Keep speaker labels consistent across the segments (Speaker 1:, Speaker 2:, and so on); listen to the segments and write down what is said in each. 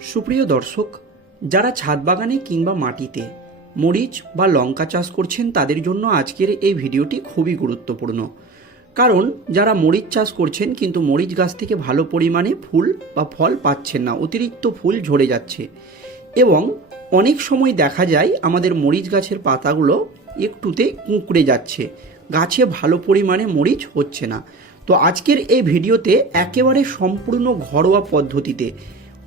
Speaker 1: সুপ্রিয় দর্শক, যারা ছাদ বাগানে কিংবা মাটিতে মরিচ বা লঙ্কা চাষ করছেন তাদের জন্য আজকের এই ভিডিওটি খুবই গুরুত্বপূর্ণ। কারণ যারা মরিচ চাষ করছেন কিন্তু মরিচ গাছ থেকে ভালো পরিমাণে ফুল বা ফল পাচ্ছেন না, অতিরিক্ত ফুল ঝরে যাচ্ছে। এবং অনেক সময় দেখা যায় আমাদের মরিচ গাছের পাতাগুলো একটুতে কুঁকড়ে যাচ্ছে, গাছে ভালো পরিমাণে মরিচ হচ্ছে না। তো আজকের এই ভিডিওতে একেবারে সম্পূর্ণ ঘরোয়া পদ্ধতিতে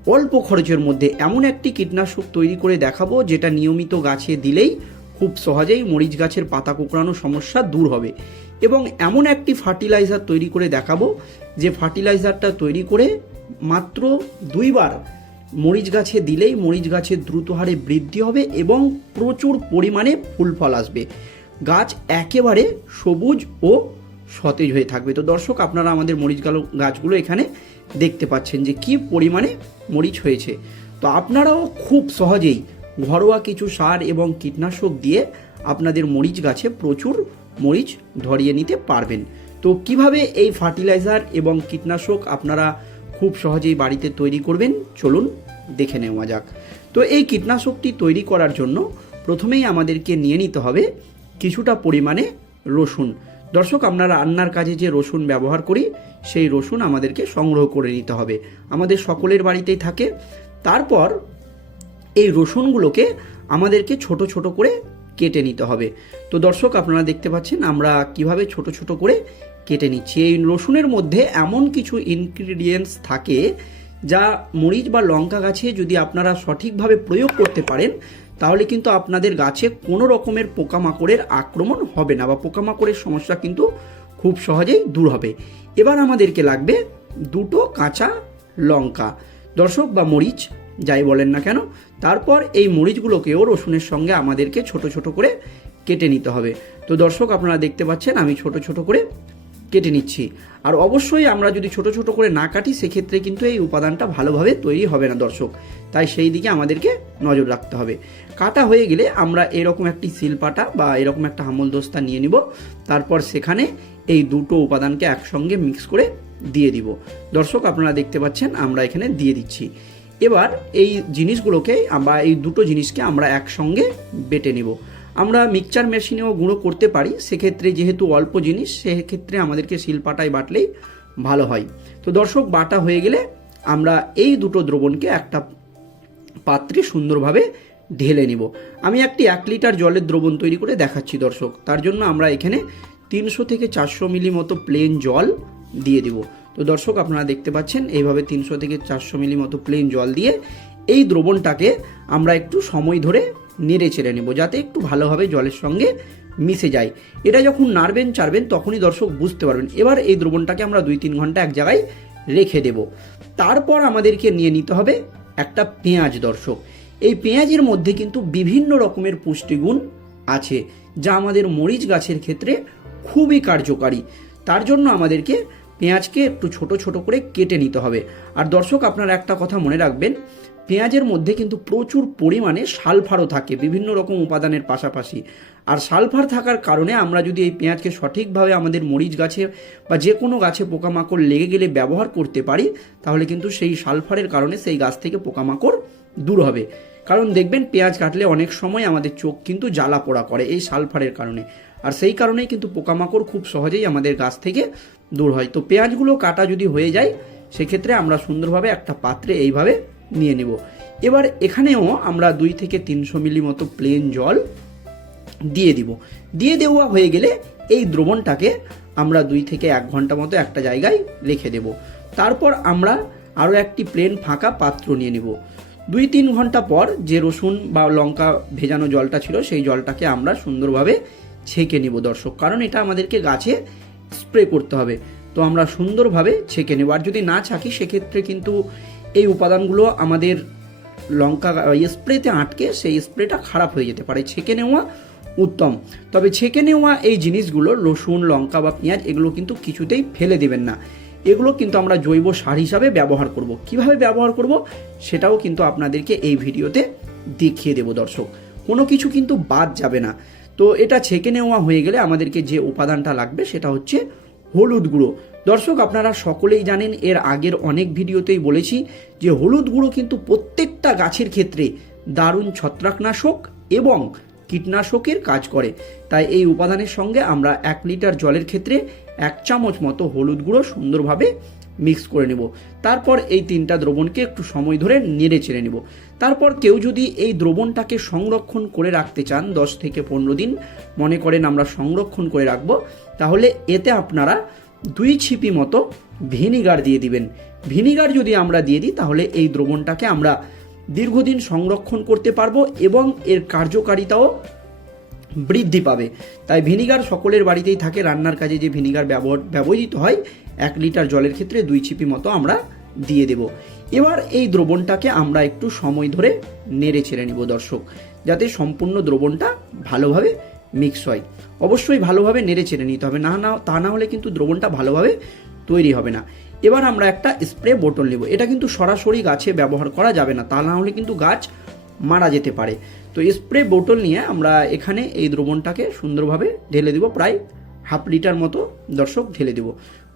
Speaker 1: অল্প খরচের মধ্যে এমন একটি কীটনাশক তৈরি করে দেখাবো যেটা নিয়মিত গাছে দিলেই খুব সহজেই মরিচ গাছের পাতা কুকড়ানো সমস্যা দূর হবে। এবং এমন একটি ফার্টিলাইজার তৈরি করে দেখাবো যে ফার্টিলাইজারটা তৈরি করে মাত্র দুইবার মরিচ গাছে দিলেই মরিচ গাছের দ্রুত হারে বৃদ্ধি হবে এবং প্রচুর পরিমাণে ফুল ফল আসবে। গাছ একেবারে সবুজ ও সতেজ হয়ে থাকবে। তো দর্শক, আপনারা আমাদের মরিচ গালো গাছগুলো এখানে দেখতে পাচ্ছেন যে কি পরিমাণে মরিচ হয়েছে। তো আপনারাও খুব সহজেই ঘরোয়া কিছু সার এবং কীটনাশক দিয়ে আপনাদের মরিচ গাছে প্রচুর মরিচ ধরিয়ে নিতে পারবেন। তো কীভাবে এই ফার্টিলাইজার এবং কীটনাশক আপনারা খুব সহজেই বাড়িতে তৈরি করবেন, চলুন দেখে নেওয়া যাক। তো এই কীটনাশকটি তৈরি করার জন্য প্রথমেই আমাদেরকে নিয়ে নিতে হবে কিছুটা পরিমাণে রসুন। দর্শক, আমরা রান্নার কাজে যে রসুন ব্যবহার করি সেই রসুন আমাদেরকে সংগ্রহ করে নিতে হবে। আমাদের সকলের বাড়িতেই থাকে। তারপর এই রসুনগুলোকে আমাদেরকে ছোট ছোট করে কেটে নিতে হবে। তো দর্শক, আপনারা দেখতে পাচ্ছেন আমরা কীভাবে ছোট ছোট করে কেটে নিচ্ছি। এই রসুনের মধ্যে এমন কিছু ইনগ্রিডিয়েন্টস থাকে যা মরিচ বা লঙ্কা গাছে যদি আপনারা সঠিকভাবে প্রয়োগ করতে পারেন, তাহলে কিন্তু আপনাদের গাছে কোনো রকমের পোকামাকড়ের আক্রমণ হবে না বা পোকামাকড়ের সমস্যা কিন্তু খুব সহজেই দূর হবে। এবার আমাদেরকে লাগবে দুটো কাঁচা লঙ্কা। দর্শক বা মরিচ, যাই বলেন না কেন, তারপর এই মরিচগুলোকেও রসুনের সঙ্গে আমাদেরকে ছোট ছোট করে কেটে নিতে হবে। তো দর্শক, আপনারা দেখতে পাচ্ছেন আমি ছোট ছোট করে কেটে নিচ্ছি। আর অবশ্যই আমরা যদি ছোট ছোট করে না কাটি, সেক্ষেত্রে কিন্তু এই উপাদানটা ভালোভাবে তৈরি হবে না দর্শক। তাই সেই দিকে আমাদেরকে নজর রাখতে হবে। কাটা হয়ে গেলে আমরা এরকম একটি শিলপাটা বা এরকম একটা হামল দোস্তা নিয়ে নিব। তারপর সেখানে এই দুটো উপাদানকে একসঙ্গে মিক্স করে দিয়ে দিব। দর্শক, আপনারা দেখতে পাচ্ছেন, আমরা এখানে দিয়ে দিচ্ছি। এবার এই জিনিসগুলোকে বা এই দুটো জিনিসকে আমরা একসঙ্গে বেটে নিব। আমরা মিক্সচার মেশিনেও গুঁড়ো করতে পারি, সেক্ষেত্রে যেহেতু অল্প জিনিস, সেক্ষেত্রে আমাদেরকে শিলপাটায় বাটলেই ভালো হয়। তো দর্শক, বাটা হয়ে গেলে আমরা এই দুটো দ্রবণকে একটা পাত্রে সুন্দরভাবে ঢেলে নিব। আমি একটি এক লিটার জলের দ্রবণ তৈরি করে দেখাচ্ছি দর্শক। তার জন্য আমরা এখানে তিনশো থেকে চারশো মিলি মতো প্লেন জল দিয়ে দিব। তো দর্শক, আপনারা দেখতে পাচ্ছেন, এইভাবে তিনশো থেকে চারশো মিলি মতো প্লেন জল দিয়ে এই দ্রবণটাকে আমরা একটু সময় ধরে নেড়ে চেড়ে নেব, যাতে একটু ভালোভাবে জলের সঙ্গে মিশে যায়। এটা যখন নাড়বেন, চাড়বেন, তখনই দর্শক বুঝতে পারবেন। এবার এই দ্রবণটাকে আমরা দুই তিন ঘণ্টা এক জায়গায় রেখে দেব। তারপর আমাদেরকে নিয়ে নিতে হবে একটা পেঁয়াজ দর্শক। এই পেঁয়াজের মধ্যে কিন্তু বিভিন্ন রকমের পুষ্টিগুণ আছে, যা আমাদের মরিচ গাছের ক্ষেত্রে খুবই কার্যকারী। তার জন্য আমাদেরকে পেঁয়াজকে একটু ছোট ছোট করে কেটে নিতে হবে। আর দর্শক, আপনারা একটা কথা মনে রাখবেন, পেঁয়াজের মধ্যে কিন্তু প্রচুর পরিমাণে সালফারও থাকে, বিভিন্ন রকম উপাদানের পাশাপাশি। আর সালফার থাকার কারণে আমরা যদি এই পেঁয়াজকে সঠিকভাবে আমাদের মরিচ গাছে বা যে কোনো গাছে পোকামাকড় লেগে গেলে ব্যবহার করতে পারি, তাহলে কিন্তু সেই সালফারের কারণে সেই গাছ থেকে পোকামাকড় দূর হবে। কারণ দেখবেন, পেঁয়াজ কাটলে অনেক সময় আমাদের চোখ কিন্তু জ্বালা পোড়া করে এই সালফারের কারণে। আর সেই কারণেই কিন্তু পোকামাকড় খুব সহজেই আমাদের গাছ থেকে দূর হয়। তো পেঁয়াজগুলো কাটা যদি হয়ে যায়, সেক্ষেত্রে আমরা সুন্দরভাবে একটা পাত্রে এইভাবে নিয়ে নেব। এবার এখানেও আমরা দুই থেকে তিনশো মিলি মতো প্লেন জল দিয়ে দিব। দিয়ে দেওয়া হয়ে গেলে এই দ্রবণটাকে আমরা দুই থেকে এক ঘণ্টা মতো একটা জায়গায় রেখে দেব। তারপর আমরা আরও একটি প্লেন ফাঁকা পাত্র নিয়ে নেব। দুই তিন ঘণ্টা পর যে রসুন বা লঙ্কা ভেজানো জলটা ছিল, সেই জলটাকে আমরা সুন্দরভাবে ছেঁকে নেব দর্শক, কারণ এটা আমাদেরকে গাছে স্প্রে করতে হবে। তো আমরা সুন্দরভাবে ছেঁকে নেব। আর যদি না ছাকি, সেক্ষেত্রে কিন্তু এই উপাদানগুলো আমাদের লঙ্কা স্প্রেতে আটকে সেই স্প্রেটা খারাপ হয়ে যেতে পারে। ছেঁকে নেওয়া উত্তম। তবে ছেঁকে নেওয়া এই জিনিসগুলো, রসুন, লঙ্কা বা পেঁয়াজ, এগুলো কিন্তু কিছুতেই ফেলে দেবেন না। এগুলো কিন্তু আমরা জৈব সার হিসাবে ব্যবহার করব। কীভাবে ব্যবহার করব, সেটাও কিন্তু আপনাদেরকে এই ভিডিওতে দেখিয়ে দেব দর্শক। কোনো কিছু কিন্তু বাদ যাবে না। তো এটা ছেঁকে নেওয়া হয়ে গেলে আমাদেরকে যে উপাদানটা লাগবে সেটা হচ্ছে হলুদ গুঁড়ো। দর্শক, আপনারা সকলেই জানেন, এর আগের অনেক ভিডিওতেই বলেছি যে হলুদ গুঁড়ো কিন্তু প্রত্যেকটা গাছের ক্ষেত্রে দারুণ ছত্রাকনাশক এবং কীটনাশকের কাজ করে। তাই এই উপাদানের সঙ্গে আমরা এক লিটার জলের ক্ষেত্রে এক চামচ মতো হলুদ গুঁড়ো সুন্দরভাবে মিক্স করে নেব। তারপর এই তিনটা দ্রবণকে একটু সময় ধরে নেড়ে চেড়ে নেব। তারপর কেউ যদি এই দ্রবণটাকে সংরক্ষণ করে রাখতে চান দশ থেকে পনেরো দিন, মনে করেন আমরা সংরক্ষণ করে রাখব, তাহলে এতে আপনারা দুই ছিপি মতো ভিনিগার দিয়ে দিবেন। ভিনিগার যদি আমরা দিয়ে দিই, তাহলে এই দ্রবণটাকে আমরা দীর্ঘদিন সংরক্ষণ করতে পারব এবং এর কার্যকারিতাও বৃদ্ধি পাবে। তাই ভিনিগার সকলের বাড়িতেই থাকে। রান্নার কাজে যে ভিনিগার ব্যবহার ব্যবহৃত হয়, এক লিটার জলের ক্ষেত্রে দুই ছিপি মতো আমরা দিয়ে দেব। এবার এই দ্রবণটাকে আমরা একটু সময় ধরে নেড়ে ছেড়ে নিব দর্শক, যাতে সম্পূর্ণ দ্রবণটা ভালোভাবে মিক্স হয়। অবশ্যই ভালোভাবে নেড়ে ছেড়ে নিতে হবে। না না, তা না হলে কিন্তু দ্রবণটা ভালোভাবে তৈরি হবে না। এবার আমরা একটা স্প্রে বোতল নেব। এটা কিন্তু সরাসরি গাছে ব্যবহার করা যাবে না। তা না হলে কিন্তু গাছ মারা যেতে পারে। তো স্প্রে বোতল নিয়ে আমরা এখানে এই দ্রবণটাকে সুন্দরভাবে ঢেলে দেব, প্রায় হাফ লিটার মতো, দর্শক, ঢেলে দেব।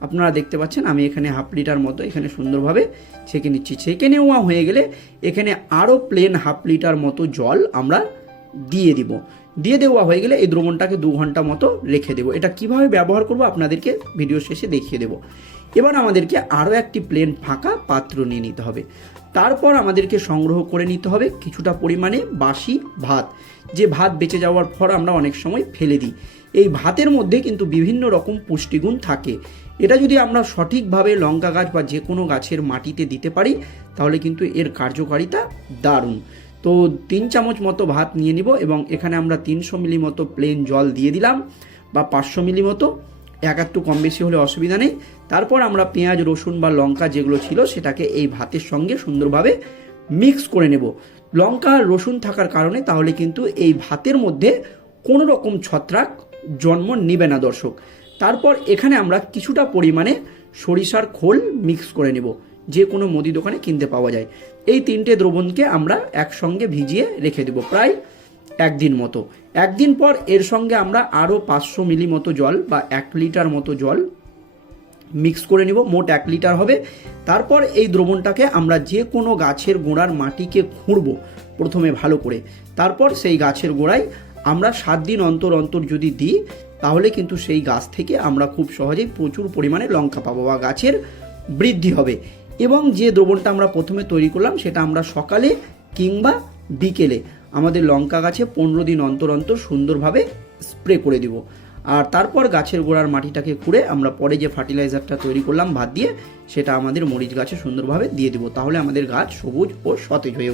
Speaker 1: আপনারা দেখতে পাচ্ছেন আমি এখানে হাফ লিটার মতো এখানে সুন্দরভাবে ছেঁকে নিচ্ছি। ছেঁকে নেওয়া হয়ে গেলে এখানে আরও প্লেন হাফ লিটার মতো জল আমরা দিয়ে দিব। দিয়ে দেওয়া হয়ে গেলে এই দ্রবণটাকে দু ঘণ্টা মতো রেখে দেবো। এটা কীভাবে ব্যবহার করব আপনাদেরকে ভিডিও শেষে দেখিয়ে দেবো। এবার আমাদেরকে আরও একটি প্লেন ফাঁকা পাত্র নিয়ে নিতে হবে। তারপর আমাদেরকে সংগ্রহ করে নিতে হবে কিছুটা পরিমাণে বাসি ভাত। যে ভাত বেঁচে যাওয়ার পর আমরা অনেক সময় ফেলে দিই। এই ভাতের মধ্যে কিন্তু বিভিন্ন রকম পুষ্টিগুণ থাকে। এটা যদি আমরা সঠিকভাবে লঙ্কা গাছ বা যে কোনো গাছের মাটিতে দিতে পারি, তাহলে কিন্তু এর কার্যকারিতা দারুণ। তো তিন চামচ মতো ভাত নিয়ে নিব এবং এখানে আমরা তিনশো মিলি মতো প্লেন জল দিয়ে দিলাম বা পাঁচশো মিলি মতো। এক একটু কম বেশি হলে অসুবিধা নেই। তারপর আমরা পেঁয়াজ, রসুন বা লঙ্কা যেগুলো ছিল সেটাকে এই ভাতের সঙ্গে সুন্দরভাবে মিক্স করে নেব। লঙ্কা, রসুন থাকার কারণে তাহলে কিন্তু এই ভাতের মধ্যে কোনো রকম ছত্রাক জন্ম নেবে না দর্শক। তারপর এখানে আমরা কিছুটা পরিমাণে সরিষার খোল মিক্স করে নেব। যে কোনো মুদি দোকানে কিনতে পাওয়া যায়। এই তিনটে দ্রবণকে আমরা একসঙ্গে ভিজিয়ে রেখে দেব। প্রায় একদিন মতো। একদিন পর এর সঙ্গে আমরা আরও পাঁচশো মিলি মতো জল বা এক লিটার মতো জল মিক্স করে নিব। মোট এক লিটার হবে। তারপর এই দ্রবণটাকে আমরা যে কোনো গাছের গোড়ার মাটিকে খুঁড়ব প্রথমে ভালো করে। তারপর সেই গাছের গোড়ায় আমরা সাত দিন অন্তর অন্তর যদি দিই, তাহলে কিন্তু সেই গাছ থেকে আমরা খুব সহজেই প্রচুর পরিমাণে লঙ্কা পাবো বা গাছের বৃদ্ধি হবে। এবং যে দ্রবণটা আমরা প্রথমে তৈরি করলাম, সেটা আমরা সকালে কিংবা বিকেলে আমাদের লঙ্কা গাছে পনেরো দিন অন্তর অন্তর সুন্দরভাবে স্প্রে করে দিব। আর তারপর গাছের গোড়ার মাটিটাকে খুঁড়ে আমরা পরে যে ফার্টিলাইজারটা তৈরি করলাম, ভাত দিয়ে, সেটা আমাদের মরিচ গাছে সুন্দরভাবে দিয়ে দিব। তাহলে আমাদের গাছ সবুজ ও সতেজ হয়ে